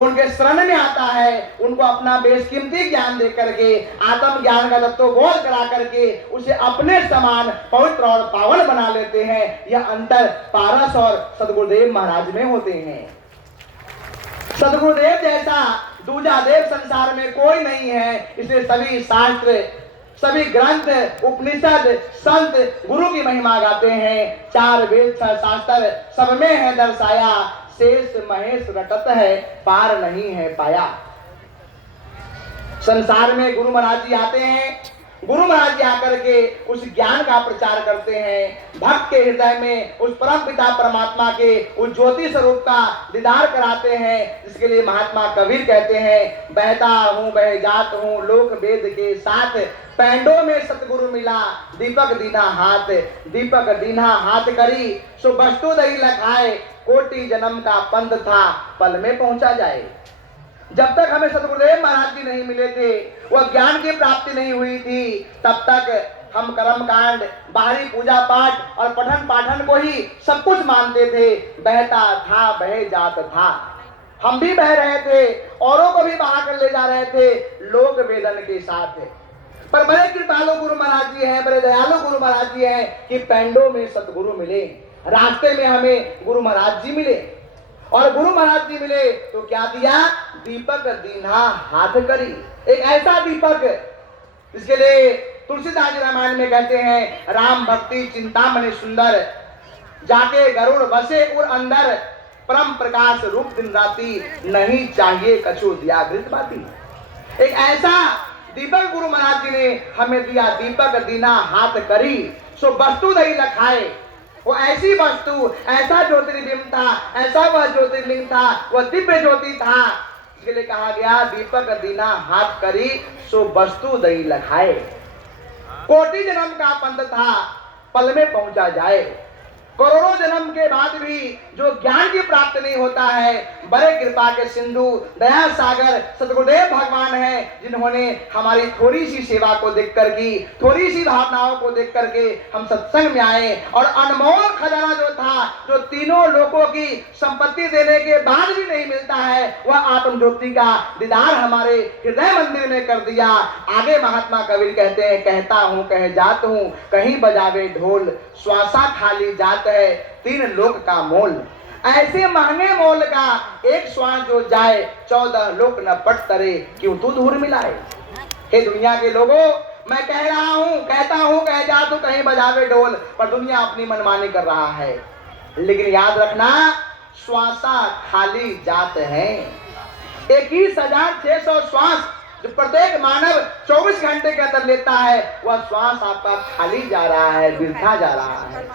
उनके शरण में आता है, उनको अपना बेशकीमती ज्ञान दे करके, आत्म ज्ञान का तत्वबोध करा करके उसे अपने समान पवित्र और पावन बना लेते हैं। यह अंतर पारस और सदगुरुदेव महाराज में होते हैं। सदगुरुदेव जैसा दूजा देव संसार में कोई नहीं है। इसलिए सभी शास्त्र, सभी ग्रंथ, उपनिषद, संत गुरु की महिमा गाते हैं। चार वेद छह शास्त्र सब में है दर्शाया, शेष महेश रटत है पार नहीं है पाया। संसार में गुरु महाराज जी आते हैं, गुरु महाराज जी आकर के उस ज्ञान का प्रचार करते हैं। भक्त के हृदय में उस परम पिता परमात्मा के उस ज्योति स्वरूप का दीदार कराते हैं। इसके लिए महात्मा कबीर कहते हैं, बहता हूँ बह जात हूँ लोक वेद के साथ, पैंडों में सतगुरु मिला दीपक दीना हाथ, दीपक दीना हाथ करी सो वस्तु दही लखाए, कोटि जन्म का पंथ था पल में पहुंचा जाए। जब तक हमें सतगुरुदेव महाराज जी नहीं मिले थे, वह ज्ञान की प्राप्ति नहीं हुई थी, तब तक हम कर्म कांड, बाहरी पूजा पाठ और पठन पाठन को ही सब कुछ मानते थे। बहता था बह जात था, हम भी बह रहे थे, औरों को भी बहा कर ले जा रहे थे लोक वेदन के साथ। पर बड़े कृपालु गुरु महाराज जी हैं, बड़े दयालु गुरु महाराज जी हैं कि पैंडों में सतगुरु मिले, रास्ते में हमें गुरु महाराज जी मिले। और गुरु महाराज जी मिले तो क्या दिया? दीपक दीन्हा हाथ करी। एक ऐसा दीपक, इसके लिए तुलसीदास जी रामायण में कहते हैं, राम भक्ति चिंतामणि सुंदर, जाके गरुड़ बसे उर अंदर, परम प्रकाश रूप दिन राती, नहीं चाहिए कछु दिया घृत बाती। एक ऐसा दीपक गुरु महाराज जी ने हमें दिया, दीपक दीना हाथ करी सो वस्तु दही लखाए। वो ऐसी वस्तु, ऐसा ज्योतिर्बिंब था, ऐसा वह ज्योतिर्लिंग था, वह दिव्य ज्योति था। इसके लिए कहा गया दीपक दीना हाथ करी सो वस्तु दही लखाए। कोटि जन्म का पंथ था पल में पहुंचा जाए। करोड़ों जन्म के बाद भी जो ज्ञान की प्राप्त नहीं होता है, बड़े कृपा के सिंधु दया सागर सतगुरुदेव भगवान हैं, जिन्होंने हमारी थोड़ी सी सेवा को देख कर की, थोड़ी सी भावनाओं को देख करके हम सत्संग में आए और अनमोल खजाना जो था, जो तीनों लोगों की संपत्ति देने के बाद भी नहीं मिलता है, वह आत्म ज्योति का दीदार हमारे हृदय मंदिर में कर दिया। आगे महात्मा कबीर कहते हैं, कहता हूँ कह जात हूँ कहीं बजावे ढोल, श्वासा खाली जात है तीन लोक का मोल। ऐसे महंगे मोल का एक श्वास जो जाए, 14 लोक न पट तरे क्यों तू दूर मिलाए। हे दुनिया के लोगों, मैं कह रहा हूं, कहता हूं कह जा तू कहीं बजावे ढोल, पर दुनिया अपनी मनमानी कर रहा है। लेकिन याद रखना, श्वासा खाली जात है। 21,600 श्वास जो प्रत्येक मानव 24 घंटे के अंदर लेता है, वह श्वास आपका खाली जा रहा है, वृथा जा रहा है।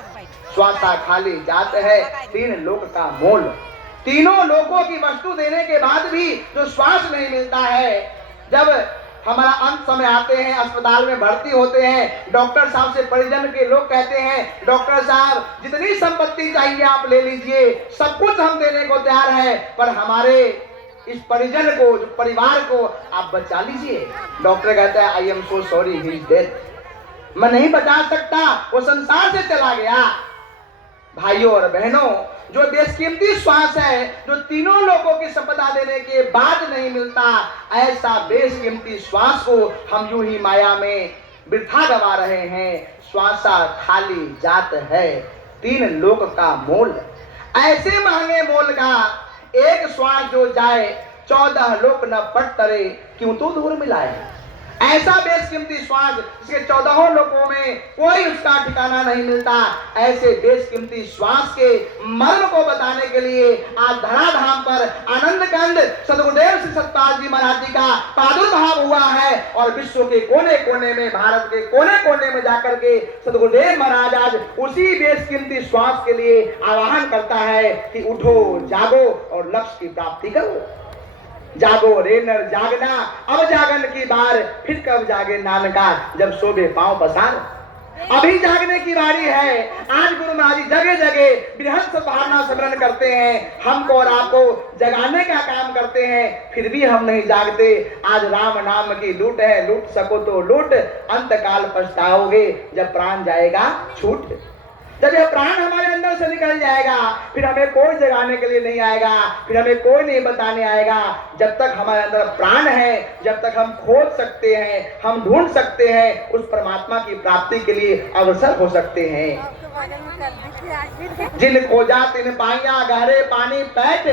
श्वासा खाली जात है तीन लोक का मोल। तीनों लोकों की वस्तु देने के बाद भी जो श्वास नहीं मिलता है, जब हमारा अंत समय आते हैं, अस्पताल में भर्ती होते हैं, डॉक्टर साहब से परिजन के लोग कहते हैं, डॉक्टर साहब जितनी संपत्ति चाहिए आप ले लीजिए, सब कुछ हम देने को तैयार है, पर हमारे इस परिजन को, जो परिवार को आप बचा लीजिए। डॉक्टर कहता है, I am so sorry he is dead, मैं नहीं बचा सकता, वो संसार से चला गया। भाइयों और बहनों, जो बेशकीमती श्वास है, जो तीनों लोगों की संपदा देने के बाद नहीं मिलता, ऐसा बेशकीमती श्वास को हम यूं ही माया में वृथा गवा रहे हैं। श्वासा खाली जात है तीन लोक का मोल। ऐसे महंगे मोल का एक श्वास जो जाए, 14 लोक न पट तरे क्यों तू दूर मिलाए। ऐसा बेशकीमती श्वास, इसके 14 लोकों में कोई उसका ठिकाना नहीं मिलता। ऐसे बेशकीमती श्वास के मर्म को बताने के लिए आज धराधाम पर आनंद कंद सदगुरुदेव श्री सतपाल जी महाराज जी का प्रादुर्भाव हुआ है। और विश्व के कोने कोने में, भारत के कोने कोने में जाकर के सदगुरुदेव महाराज आज उसी बेशकीमती श्वास के लिए आह्वान करता है कि उठो जागो और लक्ष्य की प्राप्ति करो। जागो रे नर जागना, अब जागन की बार, फिर कब जागे नानका जब सोबे पांव पसार। अभी जागने की बारी है। आज गुरु महाराज जी जगह जगह बृहत भावना स्मरण करते हैं, हमको और आपको जगाने का काम करते हैं, फिर भी हम नहीं जागते। आज राम नाम की लूट है, लूट सको तो लूट, अंत काल पछताओगे जब प्राण जाएगा छूट। जब यह प्राण हमारे अंदर से निकल जाएगा, फिर हमें कोई जगाने के लिए नहीं आएगा, फिर हमें कोई नहीं बताने आएगा। जब तक हमारे अंदर प्राण है, जब तक हम खोज सकते हैं, हम ढूंढ सकते हैं, उस परमात्मा की प्राप्ति के लिए अवसर हो सकते हैं। जिन खोजा तिन पाइया, गहरे पानी पैठ,